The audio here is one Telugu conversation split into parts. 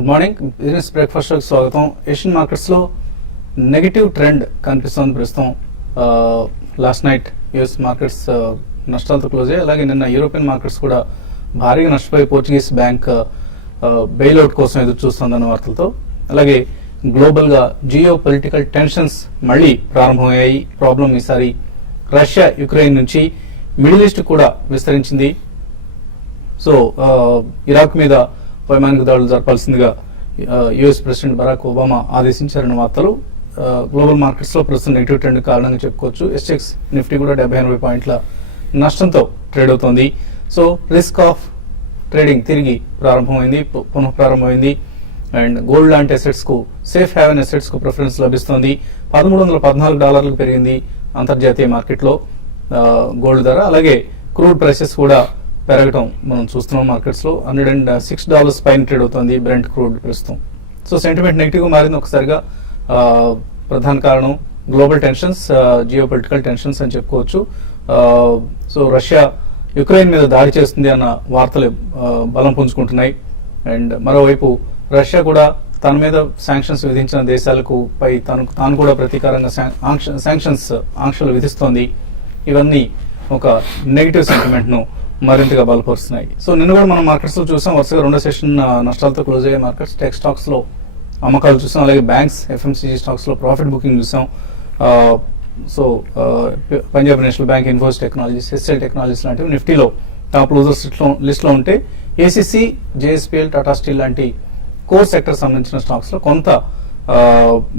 Good morning. బిజినెస్ బ్రేక్ఫాస్ట్ షోకి స్వాగతం. ఏషియన్ మార్కెట్స్ లో నెగటివ్ ట్రెండ్ కనిపిస్తోంది ప్రస్తుతం. లాస్ట్ నైట్ యుఎస్ మార్కెట్స్ నష్టాలతో క్లోజ్ అయ్యాయి. అలాగే నిన్న యూరోపియన్ మార్కెట్స్ కూడా భారీగా నష్టపోయి పోర్చుగీస్ బ్యాంక్ బెయిల్అవుట్ కోసం ఎదురు చూస్తోందన్న వార్తలతో, అలాగే గ్లోబల్ గా జియో పొలిటికల్ టెన్షన్స్ మళ్లీ ప్రారంభమయ్యాయి. ప్రాబ్లం ఈసారి రష్యా యుక్రెయిన్ నుంచి మిడిల్ ఈస్ట్ కూడా విస్తరించింది. సో ఇరాక్ మీద వైమానిక దాడులు జరపాల్సిందిగా యుఎస్ ప్రెసిడెంట్ బరాక్ ఒబామా ఆదేశించారన్న వార్తలు గ్లోబల్ మార్కెట్స్ లో ప్రస్తుతం నెగిటివ్ ట్రెండ్ కారణంగా చెప్పుకోవచ్చు. ఎస్ఎక్స్ నిఫ్టీ కూడా 70-80 పాయింట్ల నష్టంతో ట్రేడ్ అవుతోంది. సో రిస్క్ ఆఫ్ ట్రేడింగ్ తిరిగి ప్రారంభమైంది, పునః ప్రారంభమైంది. అండ్ గోల్డ్ లాంటి అసెట్స్ కు, సేఫ్ హ్యావెన్ అసెట్స్ కు ప్రిఫరెన్స్ లభిస్తోంది. $1,314 పెరిగింది అంతర్జాతీయ మార్కెట్ లో గోల్డ్ ధర. అలాగే క్రూడ్ ప్రైసెస్ కూడా పెరగటం మనం చూస్తున్నాం. మార్కెట్స్ లో $106 పైన ట్రేడ్ అవుతుంది బ్రెంట్ క్రూడ్ ప్రస్తుతం. సో సెంటిమెంట్ నెగిటివ్ గా మారింది ఒకసారిగా. ప్రధాన కారణం global tensions, geo political tensions అని చెప్పుకోవచ్చు. సో రష్యా యుక్రెయిన్ మీద దాడి చేస్తుంది అన్న వార్తలు బలం పుంజుకుంటున్నాయి. అండ్ మరోవైపు రష్యా కూడా తన మీద శాంక్షన్స్ విధించిన దేశాలకు పై తాను కూడా ప్రతీకారంగా ఆంక్షలు విధిస్తోంది. ఇవన్నీ ఒక నెగిటివ్ సెంటిమెంట్ ను మరింతగా బలపరుస్తున్నాయి. సో నిన్న కూడా మనం మార్కెట్స్ లో చూసాం, వరుసగా రెండో సెషన్ నష్టాలతో క్లోజ్ అయ్యే మార్కెట్స్. టెక్ స్టాక్స్ లో అమ్మకాలు చూసాం, అలాగే బ్యాంక్స్, ఎఫ్ఎంసీజీ స్టాక్స్ లో ప్రాఫిట్ బుకింగ్ చూసాం. So Punjab national bank, Infosys technologies, HL technologies లాంటివి నిఫ్టీలో టాప్ లూజర్స్ లిస్ట్ లో ఉంటే, ఏసీసీ, జేఎస్పీఎల్, టాటా స్టీల్ లాంటి కోర్ సెక్టర్ సంబంధించిన స్టాక్స్ లో కొంత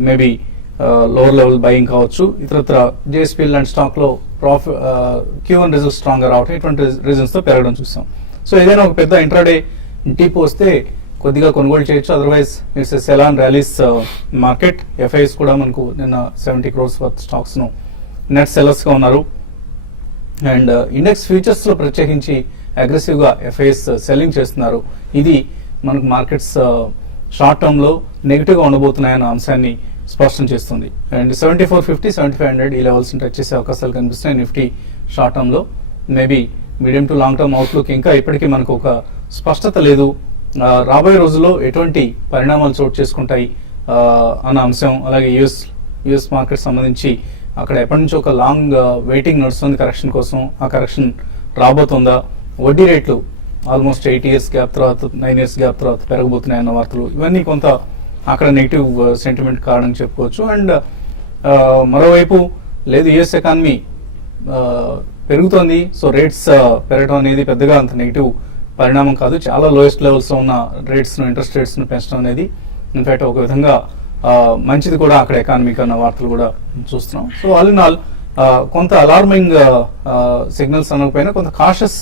మేబీ లోవర్ లెవెల్ బయింగ్ కావచ్చు. ఇతరత్ర జేఎస్పీఎల్ లాంటి స్టాక్ లో Q1 రిజల్ట్స్ స్ట్రాంగ్ గా రావటం, ఇటువంటి రీజన్స్ తో పెరగడం చూసాం. సో ఏదైనా ఒక పెద్ద ఇంట్రాడే డీప్ వస్తే కొద్దిగా కొనుగోలు చేయొచ్చు. Otherwise it's sell on rallies market. FIs కూడా మనకు నిన్న 70 crores వర్త్ స్టాక్స్ ను నెట్ సెల్లర్స్ గా ఉన్నారు. అండ్ ఇండెక్స్ ఫ్యూచర్స్ లో ప్రత్యేకించి అగ్రెసివ్ గా ఎఫ్ఐఎస్ సెల్లింగ్ చేస్తున్నారు. ఇది మనకు మార్కెట్స్ షార్ట్ టర్మ్ లో నెగిటివ్ గా ఉండబోతున్నాయన్న అంశాన్ని స్పష్టం చేస్తుంది. అండ్ 7450, 7500 ఈ లెవెల్స్ టచ్ చేసే అవకాశాలు కనిపిస్తున్నాయి నిఫ్టీ షార్ట్ టర్మ్ లో. Maybe medium to long term outlook ఇంకా ఇప్పటికీ మనకు ఒక స్పష్టత లేదు. రాబోయే రోజుల్లో ఎటువంటి పరిణామాలు చోటు చేసుకుంటాయి అన్న అంశం, అలాగే యుఎస్ మార్కెట్ సంబంధించి అక్కడ ఎప్పటి నుంచి ఒక లాంగ్ వెయిటింగ్ నడుస్తుంది కరెక్షన్ కోసం. ఆ కరెక్షన్ రాబోతుందా? వడ్డీ రేట్లు ఆల్మోస్ట్ 8 years గ్యాప్ తర్వాత, 9 years గ్యాప్ తర్వాత పెరగబోతున్నాయి అన్న వార్తలు, ఇవన్నీ కొంత అక్కడ నెగిటివ్ సెంటిమెంట్ కారణం చెప్పుకోవచ్చు. అండ్ మరోవైపు లేదు, యుఎస్ ఎకానమీ పెరుగుతోంది. సో రేట్స్ పెరగడం అనేది పెద్దగా అంత నెగిటివ్ పరిణామం కాదు. చాలా లోయెస్ట్ లెవెల్స్ లో ఉన్న రేట్స్ ను, ఇంట్రెస్ట్ రేట్స్ ను పెంచడం అనేది ఇన్ఫాక్ట్ ఒక విధంగా మంచిది కూడా అక్కడ ఎకానమీకి అన్న వార్తలు కూడా చూస్తున్నాం. సో ఆల్ ఇన్ ఆల్ కొంత అలార్మింగ్ సిగ్నల్స్ అనకపోయినా కొంత కాషస్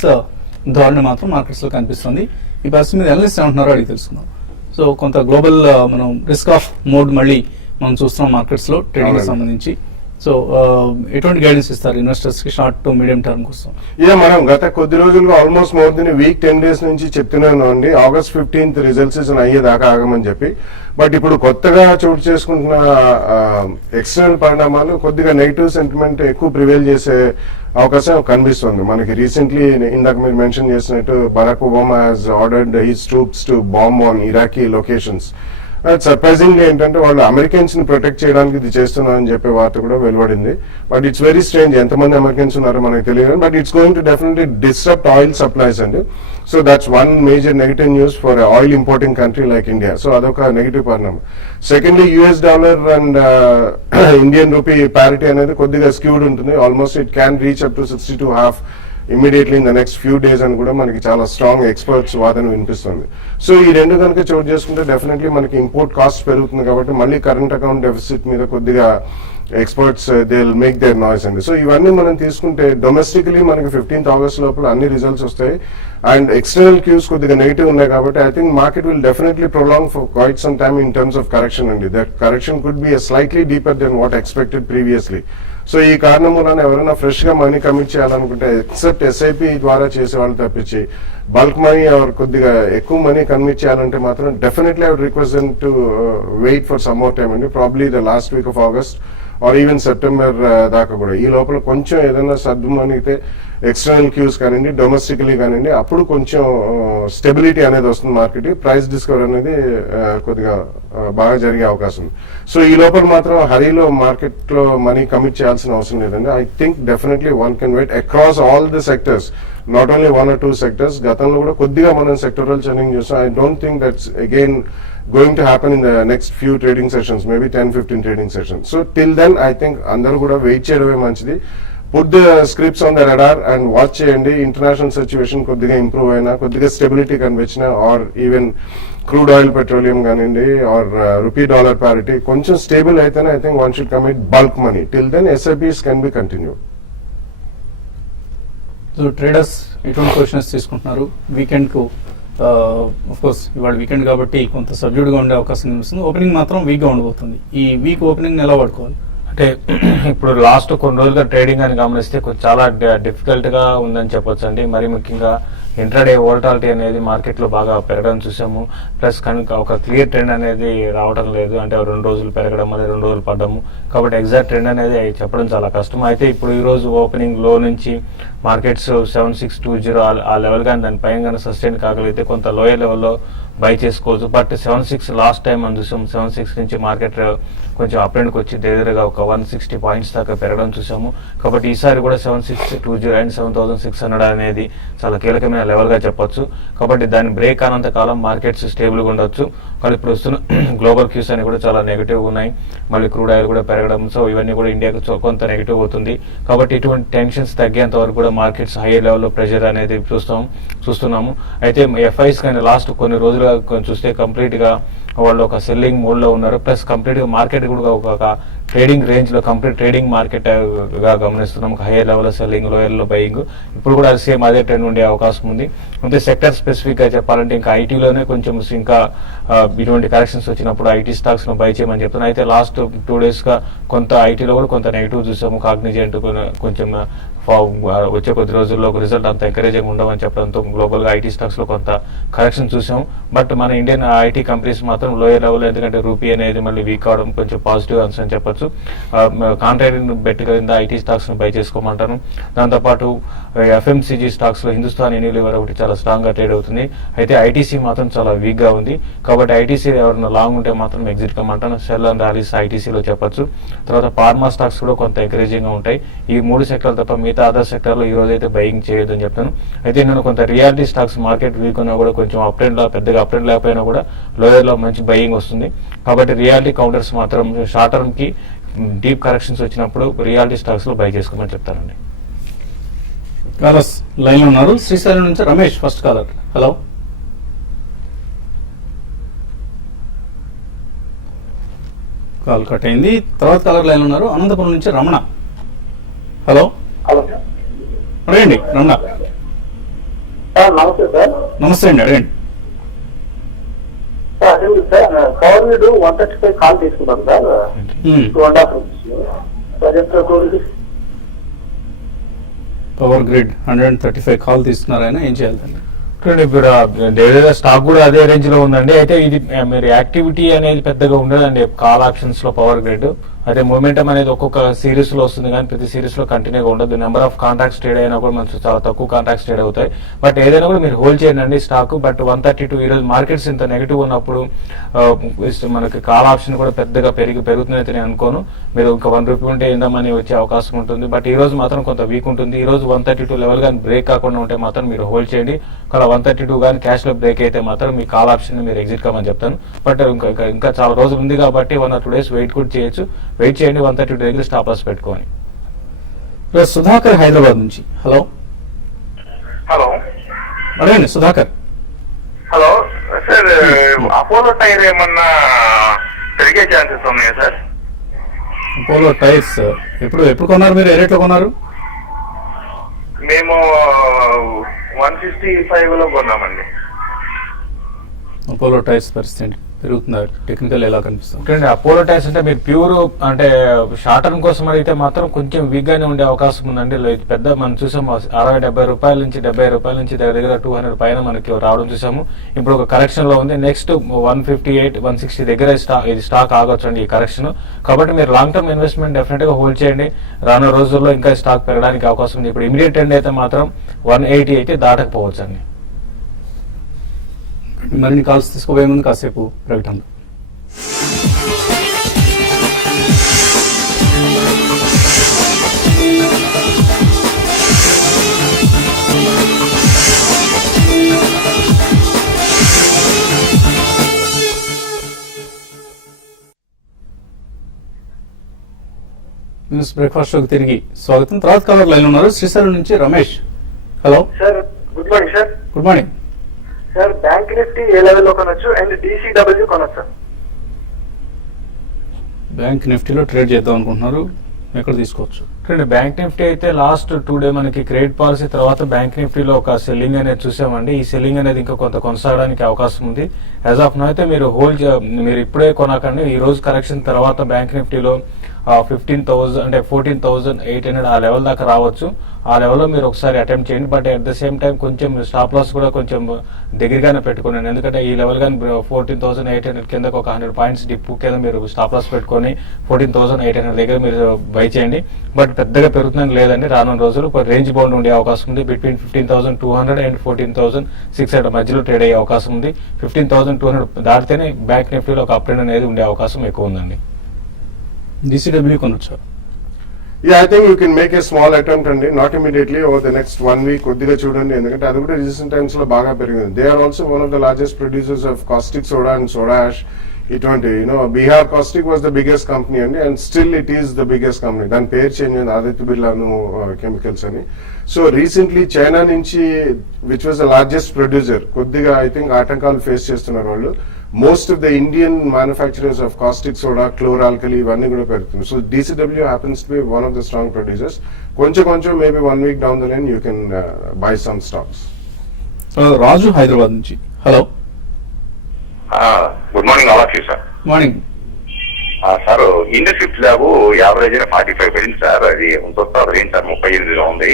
ధోరణి మాత్రం మార్కెట్స్ లో కనిపిస్తుంది. ఈ పరిస్థితి మీద అనలిస్ట్ ఏమంటున్నారో అడిగి తెలుసుకుందాం. సో కొంత గ్లోబల్ మనం రిస్క్ ఆఫ్ మోడ్ మళ్ళీ మనం చూస్తున్నాం మార్కెట్స్ లో ట్రేడింగ్ సంబంధించి. సో ఎటువంటి గైడెన్స్ ఇస్తారు ఇన్వెస్టర్స్ కి షార్ట్ టు మీడియం టర్మ్ కోసం? మనం గత కొద్ది రోజులుగా almost more than week 10 days నుంచి చెప్తున్నాను అండి, August 15th రిజల్ట్స్ అయ్యేదాకా ఆగమని చెప్పి. బట్ ఇప్పుడు కొత్తగా చోటు చేసుకుంటున్న ఎక్స్టర్నల్ పరిణామాలు కొద్దిగా నెగిటివ్ సెంటిమెంట్ ఎక్కువ ప్రివేల్ చేసే అవకాశం కనిపిస్తుంది మనకి. రీసెంట్లీ ఇందాక మీరు మెన్షన్ చేసినట్టు Barack Obama has ordered his troops to bomb on Iraqi locations. Surprisingly ఏంటంటే వాళ్ళు అమెరికన్స్ ని ప్రొటెక్ట్ చేయడానికి ఇది చేస్తున్నారని చెప్పే వార్త కూడా వెలువడింది. బట్ ఇట్స్ వెరీ స్ట్రేంజ్, ఎంతమంది అమెరికన్స్ ఉన్నారో మనకు తెలియదు. But it's going to definitely disturb oil supplies అండి. So that's one major negative news for oil importing country like India. So అదొక నెగిటివ్ పరిణామం. Secondly, US dollar and Indian rupee parity అనేది కొద్దిగా స్క్యూడ్ ఉంటుంది. Almost it can reach up to 62.5 immediately in the next few days అని కూడా మనకి చాలా స్ట్రాంగ్ ఎక్స్పర్ట్స్ వాదన వినిపిస్తుంది. సో ఈ రెండు కనుక చోటు చేసుకుంటే డెఫినెట్లీ మనకి ఇంపోర్ట్ కాస్ట్ పెరుగుతుంది కాబట్టి మళ్ళీ కరెంట్ అకౌంట్ డెఫిసిట్ మీద కొద్దిగా experts they will make their noise అండి. సో ఇవన్నీ మనం తీసుకుంటే డొమెస్టికలీ మనకి 15th August లోపల అన్ని రిజల్ట్స్ వస్తాయి. అండ్ ఎక్స్టర్నల్ క్యూస్ కొద్దిగా నెగిటివ్ ఉన్నాయి కాబట్టి I think market will definitely prolong for quite some time in terms of correction అండి. That correction could be slightly deeper than what expected previously. So ఈ కారణం వలన ఎవరైనా ఫ్రెష్ గా మనీ కమిట్ చేయాలనుకుంటే ఎక్సెప్ట్ ఎస్ఐపి ద్వారా చేసే వాళ్ళు తప్పించి బల్క్ మనీ ఆర్ కొద్దిగా ఎక్కువ మనీ కమిట్ చేయాలంటే మాత్రం definitely I would request them to wait for some more time అండి. Probably the last week of August or even September దాకా కూడా ఈ లోపల కొంచెం ఏదైనా సర్దుమనిగితే ఎక్స్టర్నల్ క్యూస్ కానివ్వండి, డొమెస్టికలీ కానివ్వండి, అప్పుడు కొంచెం స్టెబిలిటీ అనేది వస్తుంది మార్కెట్. ప్రైస్ డిస్కవర్ అనేది కొద్దిగా బాగా జరిగే అవకాశం ఉంది. సో ఈ లోపల మాత్రం హరీలో మార్కెట్ లో మనీ కమిట్ చేయాల్సిన అవసరం లేదండి. I think definitely one can wait across all the sectors, not only 1 or 2 sectors. గతంలో కూడా కొద్దిగా మనం సెక్టరల్ చర్నింగ్ చూస్తాం. I don't think that's again going to happen in the next few trading sessions, maybe 10-15 trading sessions. So till then I think అందరూ కూడా వెయిట్ చేయడమే మంచిది. Put the scripts on the radar and watch చేయండి. ఇంటర్నేషనల్ సిచ్యువేషన్ కొద్దిగా ఇంప్రూవ్ అయినా, కొద్దిగా స్టెబిలిటీ కనిపించినా, or even crude oil petroleum కానివ్వండి, ఆర్ రూపీ డాలర్ ప్యారిటీ కొంచెం స్టేబుల్ అయితేనే I think one should commit bulk money. Till then SIPs can be continue. So traders ఎటువంటి క్వశ్చన్స్ తీసుకుంటున్నారు వీకెండ్ కు? ఆఫ్ కోర్స్ ఇవాళ వీకెండ్ కాబట్టి కొంత సబ్డ్యూడ్ గా ఉండే అవకాశం కనిపిస్తుంది. ఓపెనింగ్ మాత్రం వీక్ గా ఉండబోతుంది. ఈ వీక్ ఓపెనింగ్ ఎలా పడుకోవాలి? అంటే ఇప్పుడు లాస్ట్ కొన్ని రోజులుగా ట్రేడింగ్ అని గమనిస్తే చాలా డిఫికల్ట్ గా ఉందని చెప్పొచ్చు అండి. మరి ముఖ్యంగా ఇంట్రాడే వోల్టాలిటీ అనేది మార్కెట్ లో బాగా పెరగడం చూసాము. ప్లస్ కనుక ఒక క్లియర్ ట్రెండ్ అనేది రావడం లేదు. అంటే 2 రోజులు పెరగడం, మళ్ళీ 2 రోజులు పడ్డము. కాబట్టి ఎగ్జాక్ట్ ట్రెండ్ అనేది చెప్పడం చాలా కష్టం. అయితే ఇప్పుడు ఈ రోజు ఓపెనింగ్ లో నుంచి మార్కెట్స్ 7620 ఆ లెవెల్ కానీ దాని పైన కానీ సస్టైన్ కాగలిగితే కొంత లోయర్ లెవెల్లో బై చేసుకోవచ్చు. బట్ 76 లాస్ట్ టైం మనం చూసాము. 76 నుంచి మార్కెట్ కొంచెం అప్ అండ్కి వచ్చి దగ్గరగా ఒక 160 పాయింట్స్ దాకా పెరగడం చూసాము. కాబట్టి ఈసారి కూడా 7620 అండ్ 7600 అనేది చాలా కీలకమైన లెవెల్ గా చెప్పొచ్చు. కాబట్టి దాన్ని బ్రేక్ అనంత కాలం మార్కెట్స్ స్టేబుల్ గా ఉండొచ్చు. కానీ ఇప్పుడు వస్తున్న గ్లోబల్ క్యూస్ అని కూడా చాలా నెగిటివ్ ఉన్నాయి. మళ్ళీ క్రూడ్ ఆయిల్ కూడా పెరగడం, సో ఇవన్నీ కూడా ఇండియాకు కొంత నెగిటివ్ అవుతుంది. కాబట్టి ఇటువంటి టెన్షన్స్ తగ్గేంత వరకు కూడా మార్కెట్స్ హైయర్ లెవెల్లో ప్రెషర్ అనేది చూస్తున్నాము. అయితే ఎఫ్ఐస్ కానీ లాస్ట్ కొన్ని రోజులుగా చూస్తే కంప్లీట్ గా వాళ్ళు ఒక సెల్లింగ్ మోడ్ లో ఉన్నారు. ప్లస్ కంప్లీట్ గా మార్కెట్ కూడా ఒక ట్రేడింగ్ రేంజ్ లో కంప్లీట్ ట్రేడింగ్ మార్కెట్ గా గమనిస్తున్నాం. హైయర్ లెవెల్ సెల్లింగ్, లోయర్ లో బయింగ్. ఇప్పుడు కూడా సేమ్ అదే ట్రెండ్ ఉండే అవకాశం ఉంది. అంటే సెక్టర్ స్పెసిఫిక్ గా చెప్పాలంటే ఇంకా ఐటీలోనే కొంచెం ఇంకా ఇటువంటి కరెక్షన్స్ వచ్చినప్పుడు ఐటీ స్టాక్స్ ను బై చేయమని చెప్తున్నాను. అయితే లాస్ట్ 2 days గా కొంత ఐటీలో కూడా కొంత నెగిటివ్ చూసాము. కాగ్నిజెంట్ కొంచెం వచ్చే కొద్ది రోజుల్లో రిజల్ట్ అంత ఎంకరేజింగ్ ఉండవని చెప్పడంతో గ్లోబల్ గా ఐటీ స్టాక్స్ లో కొంత కరెక్షన్ చూసాం. బట్ మన ఇండియన్ ఐటీ కంపెనీస్ మాత్రం లోయర్ లెవెల్, ఎందుకంటే రూపీ అనేది మళ్ళీ వీక్ అవడం కొంచెం పాజిటివ్ ఆన్సర్ అని చెప్పొచ్చు. కాంట్రాక్ట్ బెట్ కింద ఐటీ స్టాక్స్ ను బై చేసుకోమంటాను. దాంతోపాటు ఎఫ్ఎంసీజీ స్టాక్స్ లో హిందుస్థాన్ యూనిలివర్ ఒకటి చాలా స్ట్రాంగ్ గా ట్రేడ్ అవుతుంది. అయితే ఐటీసీ మాత్రం చాలా వీక్ గా ఉంది. కాబట్టి ఐటీసీ ఎవరైనా లాంగ్ ఉంటే మాత్రం ఎగ్జిట్ కమ్మంటాను. సెల్ అండ్ ర్యాలీస్ ఐటీసీలో చెప్పొచ్చు. తర్వాత ఫార్మా స్టాక్స్ కూడా కొంత ఎంకరేజింగ్ గా ఉంటాయి. ఈ 3 సెక్టర్లు తప్ప మిగతా అదర్ సెక్టర్ లో ఈ రోజు అయితే బయింగ్ చేయొద్దని చెప్తాను. అయితే నేను కొంత రియాలిటీ స్టాక్స్ మార్కెట్ వీక్ ఉన్నా కూడా కొంచెం అప్ ట్రెండ్ లో పెద్దగా అప్ ట్రెండ్ లేకపోయినా కూడా లోయర్ లో మంచి బయింగ్ వస్తుంది. కాబట్టి రియాలిటీ కౌంటర్స్ మాత్రం షార్ట్ టర్మ్ కి డీప్ కరెక్షన్స్ వచ్చినప్పుడు రియాలిటీ స్టాక్స్ లో బై చేసుకోమని చెప్తానండి. కాలర్స్ లైన్ లో ఉన్నారు. శ్రీశైలం నుంచి Ramesh first caller. Hello, call cut అయింది. తర్వాత కాలర్ లైన్ ఉన్నారు. అనంతపురం నుంచి రమణ. హలో, అడగండి రమణ. నమస్తే సార్. నమస్తే అండి, అడగండి. సార్ 135 కాల్ తీసుకున్నాం సార్. 2.5 పవర్ గ్రిడ్ 135 కాల్ తీసుకున్నారు. ఆయన ఏం చేయాలి? ఇప్పుడు స్టాక్ కూడా అదే రేంజ్ లో ఉందండి. అయితే ఇది మీరు యాక్టివిటీ అనేది పెద్దగా ఉండదండి కాల్ ఆప్షన్స్ లో పవర్ గ్రిడ్. అదే మూమెంటం అనేది ఒక్కొక్క సిరీస్ లో వస్తుంది, కానీ ప్రతి సిరీస్ లో కంటిన్యూగా ఉండదు. నెంబర్ ఆఫ్ కాంట్రాక్ట్స్ ట్రేడ్ అయినా కూడా మనకు చాలా తక్కువ కాంట్రాక్ట్స్ ట్రేడ్ అవుతాయి. బట్ ఏదైనా కూడా మీరు హోల్డ్ చేయండి స్టాక్. బట్ 132 ఈ రోజు మార్కెట్స్ ఇంత నెగిటివ్ ఉన్నప్పుడు మనకి కాల్ ఆప్షన్ కూడా పెద్దగా పెరుగుతుందని నేను అనుకోను. మీరు ఇంకా 1 రూపీ ఉంటే ఏందమని వచ్చే అవకాశం ఉంటుంది. బట్ ఈ రోజు మాత్రం కొంత వీక్ ఉంటుంది. ఈ రోజు 132 లెవెల్ కానీ బ్రేక్ కాకుండా ఉంటే మాత్రం మీరు హోల్డ్ చేయండి. అక్కడ 132 కానీ క్యాష్ లో బ్రేక్ అయితే మాత్రం మీ కాల్ ఆప్షన్ మీరు ఎగ్జిట్ కమని చెప్తాను. బట్ ఇంకా చాలా రోజులు ఉంది కాబట్టి 1 or 2 days వెయిట్ కూడా చేయొచ్చు. వెయిట్ చేయండి. 132 దగ్గర స్టాప్ లాస్ పెట్టుకోండి. సుధాకర్ హైదరాబాద్ నుంచి. హలో, హలో, అడగండి Sudhakar. Hello sir. Apollo tyre ఏమన్నా పెరిగే ఛాన్సెస్ ఉన్నాయా సార్? అపోలో టైర్స్ ఎప్పుడు కొన్నారు మీరు? ఏ రేట్లో కొన్నారు? మేము 165 లో కొన్నామండి. అపోలో టైర్స్ పరిస్థితి పెరుగుతుందా? టెక్నికల్ ఎలా కనిపిస్తుంది? ఓకే అండి, అపోలో టైర్స్ అంటే మీరు ప్యూర్ అంటే షార్ట్ టర్మ్ కోసం అయితే మాత్రం కొంచెం వీక్ గానే ఉండే అవకాశం ఉందండి. పెద్ద మనం చూసాము 60-70 రూపాయల నుంచి 70 రూపాయల నుంచి దగ్గర 200 పైన మనకి రావడం చూసాము. ఇప్పుడు ఒక కరెక్షన్ లో ఉంది. నెక్స్ట్ 158-160 దగ్గర ఇది స్టాక్ ఆగొచ్చు అండి ఈ కరెక్షన్. కాబట్టి మీరు లాంగ్ టర్మ్ ఇన్వెస్ట్మెంట్ డెఫినెట్ గా హోల్డ్ చేయండి. రానున్న రోజుల్లో ఇంకా స్టాక్ పెరగడానికి అవకాశం ఉంది. ఇప్పుడు ఇమీడియట్ ట్రెండ్ అయితే మాత్రం 180 అయితే దాటకపోవచ్చు అండి. మరిన్ని కాల్స్ తీసుకోబోయే ముందు కాసేపు ప్రకటనలు. న్యూస్ బ్రేక్ఫాస్ట్ షోకి తిరిగి స్వాగతం. తర్వాత కలర్ లైన్ ఉన్నారు శ్రీశైలం నుంచి Ramesh. Hello sir, good morning sir. Good morning. Sir, bank Nifty ఏ లెవెల్లో కొనొచ్చు అండ్ DCW కొనొచ్చు? బ్యాంక్ నిఫ్టీలో ట్రేడ్ చేద్దాం అనుకుంటున్నారు, ఎక్కడ తీసుకోవచ్చు? బ్యాంక్ నిఫ్టీ అయితే లాస్ట్ 2 డే మనకి క్రెడిట్ పాలసీ తర్వాత బ్యాంక్ నిఫ్టీలో ఒక సెల్లింగ్ అనేది చూసామండి. ఈ సెల్లింగ్ అనేది ఇంకా కొంత కొనసాగడానికి అవకాశం ఉంది. యాజ్ ఆఫ్ నో అయితే మీరు మీరు ఇప్పుడే కొనకండి. ఈ రోజు కరెక్షన్ తర్వాత బ్యాంక్ నిఫ్టీలో 15,000 అంటే 14,800 ఆ లెవెల్ దాకా రావచ్చు. ఆ లెవెల్లో మీరు ఒకసారి అటెంప్ట్ చేయండి. But at the same time కొంచెం స్టాప్ లాస్ కూడా కొంచెం దగ్గరగానే పెట్టుకోండి. ఎందుకంటే ఈ లెవెల్ కానీ 14,800 కిందకు ఒక 100 పాయింట్స్ డిప్ కింద మీరు స్టాప్ లాస్ పెట్టుకొని 14,800 దగ్గర మీరు బై చేయండి. బట్ పెద్దగా పెరుగుతుందని లేదండి. రానున్న రోజులు ఒక రేంజ్ బౌండ్ ఉండే అవకాశం ఉంది. బిట్వీన్ 15,200 అండ్ 14,600 మధ్యలో ట్రేడ్ అయ్యే అవకాశం ఉంది. 15,200 దాటితేనే బ్యాంక్ నిఫ్టీలో ఒక అప్ ట్రెండ్ అనేది ఉండే అవకాశం ఎక్కువ ఉందండి. DCW కొనొచ్చా? Yeah, I think you can make a small attempt and not immediately over the next 1 week కొద్దిగా చూడండి. ఎందుకంటే అది కూడా రీసెంట్ టైమ్స్ లో బాగా పెరిగింది. They are also one of the largest producers of caustic soda and soda ash. ఇటువంటి Bihar caustic was the biggest company అండి, and still it is the biggest company. దాని పేరు చేంజ్ అయింది, ఆదిత్య బిర్లాను కెమికల్స్ అని. సో రీసెంట్లీ చైనా నుంచి which was the largest producer కొద్దిగా ఐ థింక్ ఆటంకాలు ఫేస్ చేస్తున్నారు వాళ్ళు. Most of the Indian manufacturers of caustic soda, chloralkali ఇవన్నీ కూడా పెరుగుతుంది. So DCW happens to be one of the strong producers. కొంచెం maybe 1 week down the line you can buy some stocks. Raju Hyderabad నుంచి. Hello, good morning all of you sir. Morning. Sir, Indswift lab average 45 పెరిగింది సార్. అది ఎంత రేంజ్ సార్? 38లో ఉంది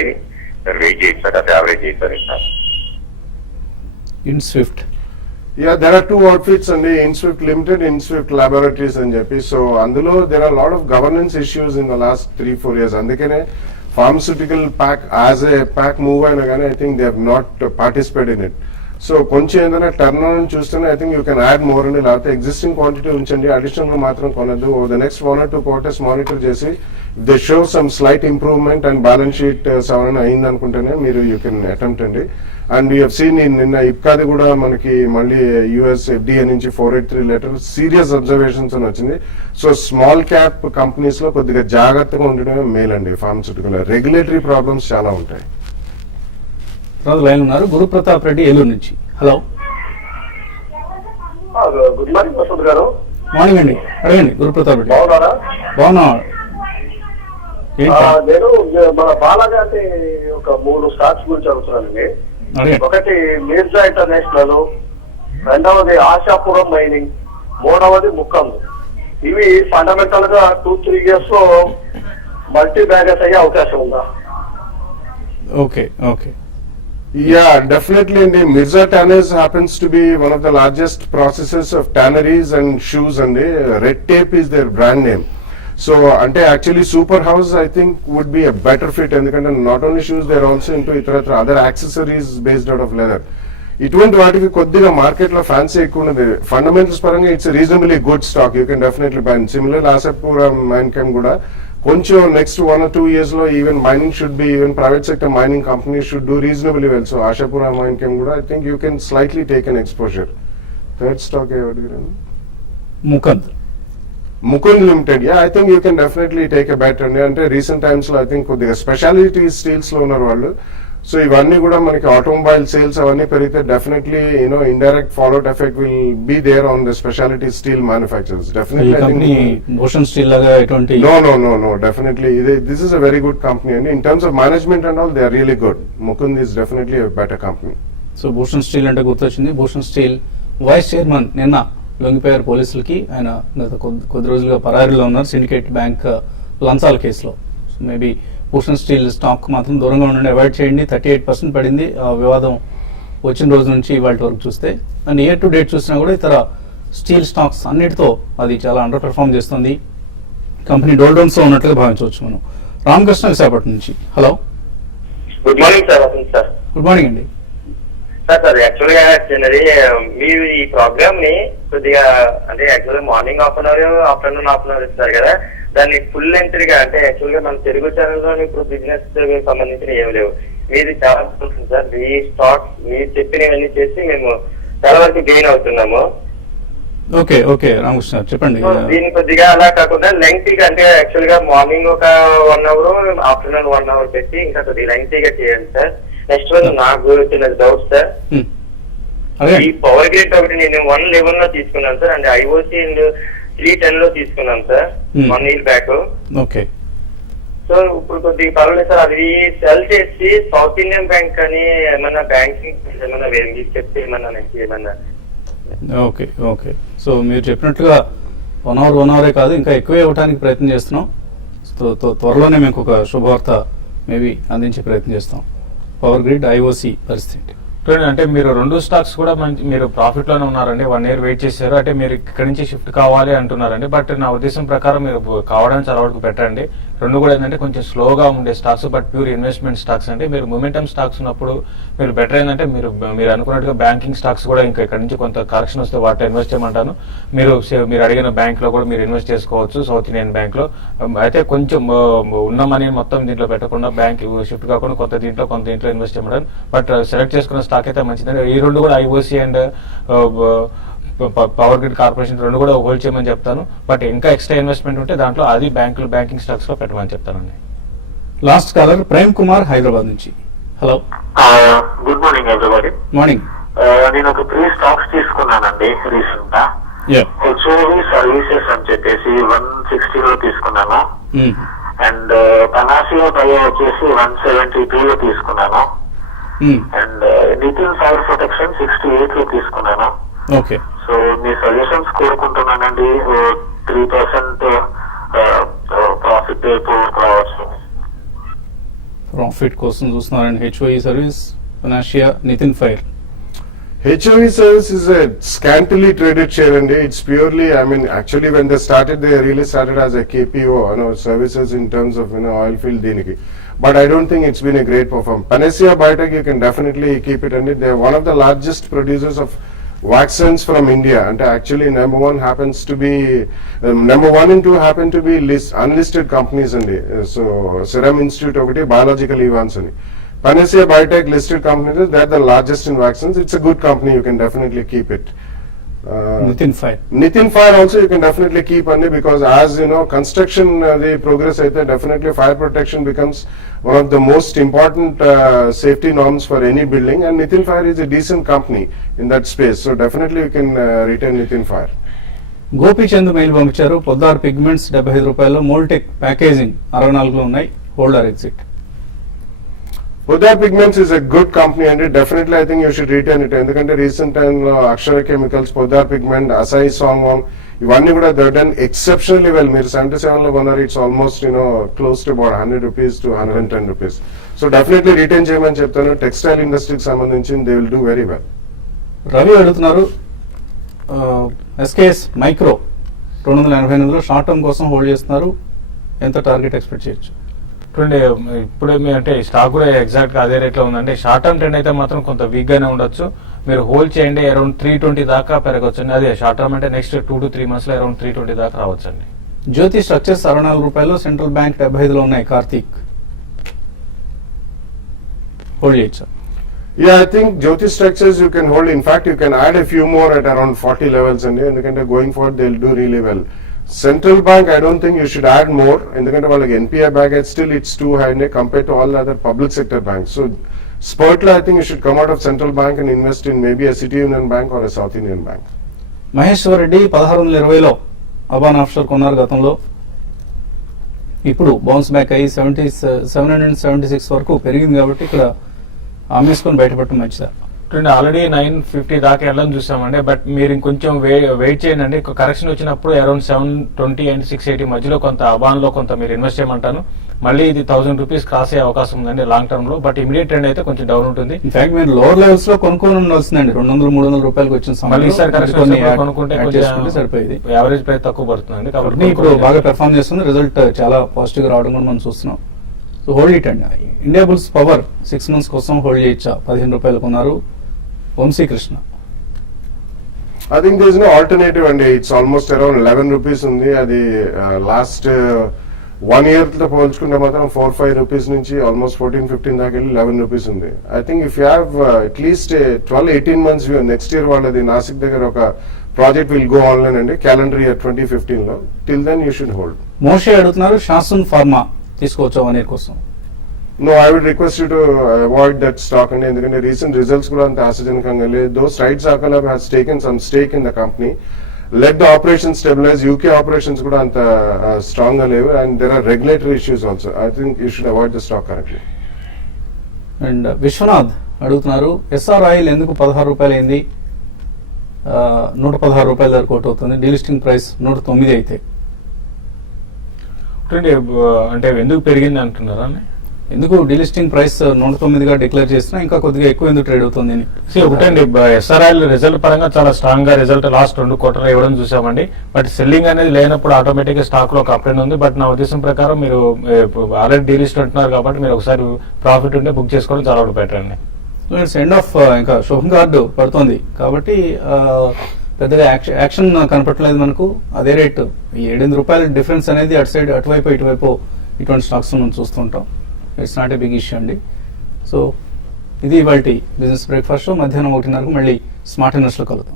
సార్. వెయిట్ చేయొచ్చు సార్, అది యావరేజ్ చేస్తారు sir. Indswift. Yeah, there are 2 outfits and InSwift Limited, InSwift Laboratories అని చెప్పి. సో అందులో there are a lot of governance issues in the last 3-4 years. అందుకనే pharmaceutical pack as a pack move అయినా కానీ I think they have not participate in it. So కొంచెం ఏదైనా టర్న్ ఆన్ చూస్తేనే I think you can add more అండి. లేకపోతే ఎగ్జిస్టింగ్ క్వాంటిటీ ఉంచండి, అడిషనల్ గా మాత్రం కొనద్దు. Over the next 1 or 2 quarters monitor చేసి they show some slight improvement and balance sheet సవరణ అయింది అనుకుంటేనే మీరు యూ కెన్ అటెంప్ట్ అండి. అండ్ యూ హెవ్ సీన్ నిన్న ఇప్కాది కూడా మనకి మళ్ళీ US FDA నుంచి 483 లెటర్ సీరియస్ అబ్జర్వేషన్స్ అని వచ్చింది. సో స్మాల్ క్యాప్ కంపెనీస్ లో కొద్దిగా జాగ్రత్తగా ఉండడమే మేలండి. ఫార్మస్యూటికల్ రెగ్యులేటరీ ప్రాబ్లమ్స్ చాలా ఉంటాయి. తర్వాత లైన్ ఉన్నారు గురుప్రతాప్ రెడ్డి ఏలూరు నుంచి. హలో, గుడ్ మార్నింగ్ వసంత్ గారు. మార్నింగ్ అండి, అడగండి. గురుప్రతాప్ రెడ్డి బాగున్నారా? బాగున్నా. నేను మన బాలాగారి ఒక 3 స్టాక్స్ గురించి అడుగుతున్నానండి. అడగండి. ఒకటి మిర్జా ఇంటర్నేషనల్, రెండవది ఆశాపురం మైనింగ్, మూడవది ముక్కం. ఇవి ఫండమెంటల్ గా 2-3 years లో మల్టీ బ్యాగర్స్ అయ్యే అవకాశం ఉందా? Okay okay. Yeah, definitely. Mirza Tanners happens to be one of the largest processors of tanneries and shoes, and Red Tape is their brand name. So, ante actually Super House I think would be a better fit, ఎందుకంటే not only shoes, they are also into other accessories based out of leather. ఇటువంటి వాటికి కొద్దిగా మార్కెట్ లో ఫ్యాన్సీ ఎక్కువ ఉన్నది. ఫండమెంటల్స్ పరంగా it's reasonably good stock, you can definitely buy. Similar Ashapura mine chem కూడా కొంచెం నెక్స్ట్ 1 or 2 years లో even mining should be, even private sector mining companies should do reasonably well. So Ashapura mine chem కూడా I think you can slightly take an exposure. Third stock ఏమడిగారు? Mukund. Mukund Limited, yeah, I think you can definitely take a bet అండి. అంటే రీసెంట్ టైమ్స్ లో ఐ థింక్ కొద్దిగా స్పెషాలిటీ స్టీల్స్ లో ఉన్నారు వాళ్ళు. సో ఇవన్నీ కూడా మనకి ఆటోమొబైల్ సేల్స్ అవన్నీ పెరిగితే definitely indirect fallout effect will be there on the speciality steel manufacturers. Definitely Bhushan steel లాగా ఎటువంటి no definitely this is a very good company అండి. In terms of management and all they are really good. Mukund is definitely a better company. So Bhushan steel అంటే గుర్తొచ్చింది. భూషణ్ స్టీల్ వైస్ చైర్మన్ నిన్న లొంగిపోయారు పోలీసులకి. ఆయన గత కొద్ది రోజులుగా పరారీలో ఉన్నారు సిండికేట్ బ్యాంక్ లంచాల కేసులో. మేబీ భూషణ్ స్టీల్ స్టాక్ మాత్రం దూరంగా ఉండండి, అవాయిడ్ చేయండి. 38% పడింది ఆ వివాదం వచ్చిన రోజు నుంచి ఇవాళ వరకు చూస్తే. అండ్ ఇయర్ టు డేట్ చూసినా కూడా ఇతర స్టీల్ స్టాక్స్ అన్నిటితో అది చాలా అండర్ పెర్ఫార్మ్ చేస్తుంది. కంపెనీ డోల్డౌన్స్ లో ఉన్నట్లుగా భావించవచ్చు మనం. రామకృష్ణ విశాఖపట్నం నుంచి. Hello, good morning sir. Vasanth sir. Good morning అండి. సార్ యాక్చువల్ గా మీరు ఈ ప్రోగ్రామ్ ని కొద్దిగా అంటే actual morning half an hour, afternoon half an hour ఇస్తారు కదా, దాన్ని ఫుల్ లెంత్ గా అంటే యాక్చువల్ గా మన తెలుగు ఛానల్ లో ఇప్పుడు బిజినెస్ సంబంధించిన ఏమి లేవు. మీది చాలా బాగుంటుంది సార్. ఈ స్టాక్స్ మీరు చెప్పినవన్నీ చేసి మేము చాలా వరకు గెయిన్ అవుతున్నాము. ఓకే ఓకే రామకృష్ణ చెప్పండి. దీన్ని కొద్దిగా అలా కాకుండా లెంగ్తీ గా అంటే యాక్చువల్ గా మార్నింగ్ ఒక 1 అవర్, ఆఫ్టర్నూన్ 1 అవర్ పెట్టి ఇంకా కొద్దిగా లెంగ్తీ గా చేయండి సార్. నెక్స్ట్ వన్ నాకు చిన్న డౌట్ సార్. ఈ పవర్ గ్రిడ్ ఒకటి నేను 111 లో తీసుకున్నాను సార్, అంటే ఐఓసి అండ్ 310 లో తీసుకున్నాను sir 1 year back. Okay, so ఇప్పుడు కొద్దిగా పర్వాలేదు సార్. అది సెల్ చేసి సౌత్ ఇండియన్ బ్యాంక్ అని ఏమన్నా బ్యాంకింగ్ ఏమన్నా వేరే చెప్తే ఏమన్నా నెక్స్ట్ ఏమన్నా. ఓకే ఓకే సో మీరు చెప్పినట్లుగా 1 అవరే కాదు ఇంకా ఎక్కువే ఇవ్వడానికి ప్రయత్నం చేస్తున్నాం. త్వరలోనే మీకు ఒక శుభవార్త మేబీ అందించే ప్రయత్నం చేస్తాం. పవర్ గ్రిడ్ ఐఓసి పరిస్థితి అంటే మీరు 2 స్టాక్స్ కూడా మంచి మీరు ప్రాఫిట్ లోనే ఉన్నారండి. 1 year వెయిట్ చేశారు, అంటే మీరు ఇక్కడి నుంచి షిఫ్ట్ కావాలి అంటున్నారండి. బట్ నా ఉద్దేశం ప్రకారం మీరు కావడానికి చాలా వరకు పెట్టండి. 2 కూడా ఏంటంటే కొంచెం స్లోగా ఉండే stocks, but pure investment stocks అండి. మీరు మొమెంటమ్ స్టాక్స్ ఉన్నప్పుడు మీరు బెటర్ ఏంటంటే మీరు అనుకున్నట్టుగా బ్యాంకింగ్ స్టాక్స్ కూడా ఇంకా ఇక్కడ నుంచి కొంత కరెక్షన్ వస్తే వాటిలో ఇన్వెస్ట్ చేయమంటాను. మీరు అడిగిన బ్యాంక్ లో కూడా మీరు ఇన్వెస్ట్ చేసుకోవచ్చు, సౌత్ ఇండియన్ బ్యాంక్ లో. అయితే కొంచెం ఉన్న మనీ మొత్తం దీంట్లో పెట్టకుండా బ్యాంక్ షిఫ్ట్ కాకుండా కొంత దీంట్లో ఇన్వెస్ట్ చేయమంటాను. బట్ సెలెక్ట్ చేసుకున్న స్టాక్ అయితే మంచిదండి. ఈ 2 కూడా IOC and power grid corporation 2 కూడా హోల్డ్ చేయమని చెప్తాను. బట్ ఇంకా ఎక్స్ట్రా ఇన్వెస్ట్మెంట్ ఉంటే దాంట్లో అది బ్యాంకింగ్ స్టాక్స్ లో పెట్టమని చెప్తానండి. లాస్ట్ కాలర్ ప్రేమ్ కుమార్ హైదరాబాద్ నుంచి. Hello, good morning everybody. Morning. నేను ఒక 3 స్టాక్స్ తీసుకున్నానండి రీసెంట్ గా. హెచ్ఓవి సర్వీసెస్ అని చెప్పేసి 160 లో తీసుకున్నాను. అండ్ పనాసియో టైర్ వచ్చేసి 173 లో తీసుకున్నాను. అండ్ నితిన్ ఫైర్ ప్రొటెక్షన్ 68 లో తీసుకున్నాను. ఓకే, సో మీ సజెషన్స్ కోరుకుంటున్నానండి. 3% ప్రాఫిట్ రావచ్చు. ప్రాఫిట్ కోసం చూస్తున్నారండి. HOE service, Panacea, Nitin fire. HOE service is a scantily traded share and it's purely, I mean, actually when they started, they really started as a KPO, services in terms of, oil field diniki. But I don't think it's been a great performance. Panacea Biotech, you can definitely keep it and they're one of the largest producers of vaccines from India. And actually number 1 happens to be, number 1 and 2 happen to be unlisted companies and so Serum Institute of Biological Events and Panacea Biotech listed companies, they're the largest in vaccines. It's a good company, you can definitely keep it. Nitin Fire also you can definitely keep only because as you know construction the progress definitely fire protection becomes one of the most important safety norms for any building and Nitin Fire is a decent company in that space, so definitely you can retain Nitin Fire. Gopichand mail పంపించారు. పొద్దార్ పిగ్మెంట్స్ 75 రూపాయలు, మోల్టెక్ ప్యాకేజింగ్ 64 లో ఉన్నాయి, holder exit. Poddar Pigments is a good company and definitely I think you should retain it. ఎందుకంటే recent time లో Akshara Chemicals, Poddar Pigment, Asahi Songwon ఇవన్నీ కూడా they've done exceptionally well. మీరు 77 లో కొన్నారు, it's almost close to about 100 rupees to 110 rupees. So definitely retain చేయమని చెప్తాను. టెక్స్టైల్ ఇండస్ట్రీకి సంబంధించి they will do very well. Ravi అడుగుతున్నారు SKS మైక్రో 288లో షార్ట్ టర్మ్ కోసం హోల్డ్ చేస్తున్నారు, ఎంత టార్గెట్ ఎక్స్పెక్ట్ చేయొచ్చు? ఇప్పుడే అంటే స్టాక్ కూడా ఎగ్జాక్ట్ గా అదే రేట్ లో ఉందండి. షార్ట్ టర్మ్ ట్రెండ్ అయితే మాత్రం కొంత వీక్ గానే ఉండొచ్చు. మీరు హోల్డ్ చేయండి, అరౌండ్ 320 దాకా పెరగచ్చు. అదే షార్ట్ టర్మ్ అంటే నెక్స్ట్ 2 to 3 months లో అరౌండ్ 320 దాకా రావచ్చండి. జ్యోతి స్ట్రక్చర్స్ 64 రూపాయలు, సెంట్రల్ బ్యాంక్ 75 లో ఉన్నాయి. కార్తీక్ హోల్డ్ చేయొచ్చు? Yeah, I think Jyoti Structures you can hold. In fact, you can add a few more at around 40 levels and going forward they'll do really well. Central Bank, I don't think you should add more. ఎందుకంటే వాళ్ళకి NPA baggage still it's too high compared to all the other public sector banks. So Spurtla, I think you should come out of Central Bank and invest in maybe a City Union Bank or a South Indian Bank. Maheshwar Reddy 1620లో అబాన్ ఆఫ్షోర్ కొన్నారు గతంలో. ఇప్పుడు బౌన్స్ బ్యాక్ అయ్యి 776 వరకు పెరిగింది కాబట్టి ఇక్కడ అమ్మేసుకొని బయటపడటం మంచిదా? ఆల్రెడీ 950 దాకా వెళ్ళని చూసామండి. బట్ మీరు ఇంకొంచెం వెయిట్ చేయండి. కరెక్షన్ వచ్చినప్పుడు అరౌండ్ 720 అండ్ 680 మధ్యలో కొంత అబాన్లో కొంత మీరు ఇన్వెస్ట్ చేయమంటాను. మళ్ళీ ఇది 1000 రూపీస్ క్రాస్ అయ్యే అవకాశం ఉందండి లాంగ్ టర్మ్ లో. బట్ ఇమీడియట్ ట్రెండ్ అయితే కొంచెం డౌన్ ఉంటుంది. ఇన్ఫాక్ట్ మీరు లోవర్ లెవెల్స్ లో కొనుక్కొని ఉండాల్సిందండి. 200-300 రూపాయలకి వచ్చిన మళ్ళీ ఈసారి కరెక్షన్ కొనుక్కుంటే సరిపోయింది. యావరేజ్ ప్రైస్ తక్కువ పడుతుంది కాబట్టి ఇప్పుడు బాగా పెర్ఫార్మ్ చేస్తుంది. రిజల్ట్ చాలా పాజిటివ్ గా రావడం కూడా మనం చూస్తున్నాం. సో హోల్డ్ ఇట్ అండి. ఇండియా బుల్స్ పవర్ 6 months కోసం హోల్డ్ చేయొచ్చా? 15 రూపాయలు కొన్నారు. Vamshikrishna. I think there is no alternative అండి. ఇట్స్ ఆల్మోస్ట్ అరౌండ్ 11 రూపీస్ ఉంది. అది లాస్ట్ 1 year తో పోల్చుకుంటే మాత్రం 4-5 రూపీస్ నుంచి ఆల్మోస్ట్ 14-15 దాకా వెళ్ళి 11 రూపీస్ ఉంది. I think if you have at least 12-18 months view, next year వాళ్ళది నాసిక్ దగ్గర ఒక ప్రాజెక్ట్ విల్ గో ఆన్లైన్ అండి, క్యాలెండర్ ఇయర్ 2015 లో. Till then you should hold. Moshe అడుగుతున్నారు, షాసున్ ఫార్మా తీసుకోవచ్చా 1 year కోసం? No, I would request you to avoid that stock and ఎందుకంటే recent results కూడా అంత ఆశాజనకంగా లేదు. Though Strides Aqualab has taken some stake in the company, let the operations stabilize. UK operations కూడా అంత strong గా లేవు and there are regulatory issues also. I think you should avoid the stock currently. And Vishwanath అడుగుతున్నారు, ఎస్ఆర్ ఆయిల్ ఎందుకు 16 రూపాయలు అయింది? 116 రూపాయల దగ్గర కోట్ అవుతుంది. డీలిస్టింగ్ ప్రైస్ 109 అయితే అంటే ఎందుకు పెరిగింది అంటున్నారా? ఎందుకు డీలిస్టింగ్ ప్రైస్ 109గా డిక్లేర్ చేసినా ఇంకా కొద్దిగా ఎక్కువ ఎందుకు ట్రేడ్ అవుతుంది? ఒకటండి, ఎస్ఆర్ఐఎల్ రిజల్ట్ పరంగా చాలా స్ట్రాంగ్ గా రిజల్ట్ లాస్ట్ 2 quarters ఇవ్వడం చూసామండి. బట్ సెల్లింగ్ అనేది లేనప్పుడు ఆటోమేటిక్ గా స్టాక్ లో ఒక అప్ ట్రెండ్ ఉంది. బట్ నా ఉద్దేశం ప్రకారం మీరు ఆల్రెడీ డీలిస్ట్ అంటున్నారు కాబట్టి మీరు ఒకసారి ప్రాఫిట్ ఉంటే బుక్ చేసుకోవడం చాలా బెటర్ అండి. ఇట్స్ ఎండ్ ఆఫ్ ఇంకా శుభం కార్డు పడుతుంది కాబట్టి పెద్దగా యాక్షన్ కనపడలేదు మనకు. అదే రేటు 7 రూపాయల డిఫరెన్స్ అనేది అటు సైడ్ అటువైపు ఇటువైపు ఇటువంటి స్టాక్స్ మనం చూస్తుంటాం. It's not a big issue అండి. సో ఇది ఇవాల్టి బిజినెస్ బ్రేక్ఫాస్ట్. మధ్యాహ్నం 1:30 మళ్ళీ స్మార్ట్ ఇన్వెస్ట్లో కలుద్దాం.